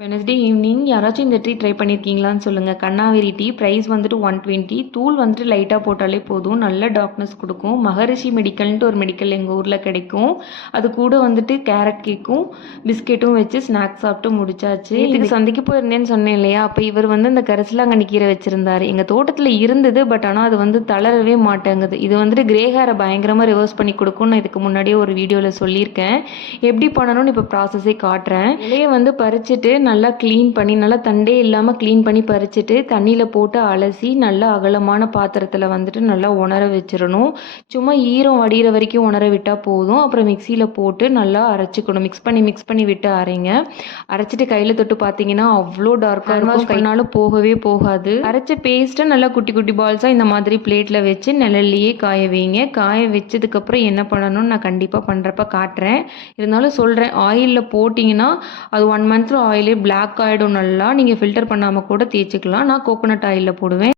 Wednesday evening யாராச்சும் இந்த tea try பண்ணியிருக்கீங்களான்னு சொல்லுங்கள். கண்ணாவெரி டீ ப்ரைஸ் வந்துட்டு 120. தூள் வந்துட்டு லைட்டாக போட்டாலே போதும், நல்ல டார்க்னஸ் கொடுக்கும். மகரிஷி மெடிக்கல்ன்ட்டு ஒரு மெடிக்கல் எங்கள் ஊரில் கிடைக்கும். அது கூட வந்துட்டு கேரட் கேக்கும் பிஸ்கெட்டும் வச்சு ஸ்நாக்ஸ் சாப்பிட்டு முடிச்சாச்சு. இதுக்கு சந்தைக்கு போயிருந்தேன்னு சொன்னேன் இல்லையா, அப்போ இவர் வந்து இந்த கரிசலாங்கண்ணி கீரை வச்சுருந்தாரு. எங்கள் தோட்டத்தில் இருந்தது, பட் ஆனால் அது வந்து தளரவே மாட்டேங்குது. இது வந்துட்டு கிரே ஹேரை பயங்கரமாக ரிவர்ஸ் பண்ணி கொடுக்கும். நான் இதுக்கு முன்னாடியே ஒரு வீடியோவில் சொல்லியிருக்கேன். எப்படி பண்ணணும்னு இப்போ ப்ராசஸே காட்டுறேன். இலையை வந்து பறிச்சுட்டு நல்லா க்ளீன் பண்ணி, நல்லா தண்டே இல்லாமல் க்ளீன் பண்ணி பறிச்சுட்டு தண்ணியில் போட்டு அலசி நல்லா அகலமான பாத்திரத்தில் வந்துட்டு நல்லா உணர வச்சிடணும். சும்மா ஈரம் வடிகிற வரைக்கும் உணர விட்டால் போதும். அப்புறம் மிக்சியில் போட்டு நல்லா அரைச்சிக்கணும். மிக்ஸ் பண்ணி விட்டு அரைங்க. அரைச்சிட்டு கையில் தொட்டு பார்த்தீங்கன்னா அவ்வளோ டார்க்காக இருக்கும், கைனாலும் போகவே போகாது. அரைச்ச பேஸ்ட்டை நல்லா குட்டி குட்டி பால்ஸாக இந்த மாதிரி பிளேட்டில் வச்சு நிழல்லையே காய வைங்க. காய வச்சதுக்கப்புறம் என்ன பண்ணணும்னு நான் கண்டிப்பாக பண்ணுறப்ப காட்டுறேன். இருந்தாலும் சொல்கிறேன், ஆயிலில் போட்டிங்கன்னா அது 1 மந்த்தில் ஆயிலே பிளாக் ஆகிடும். நல்லா நீங்கள் ஃபில்டர் பண்ணாமல் கூட தேய்ச்சிக்கலாம். நான் கோகோனட் ஆயிலில் போடுவேன்.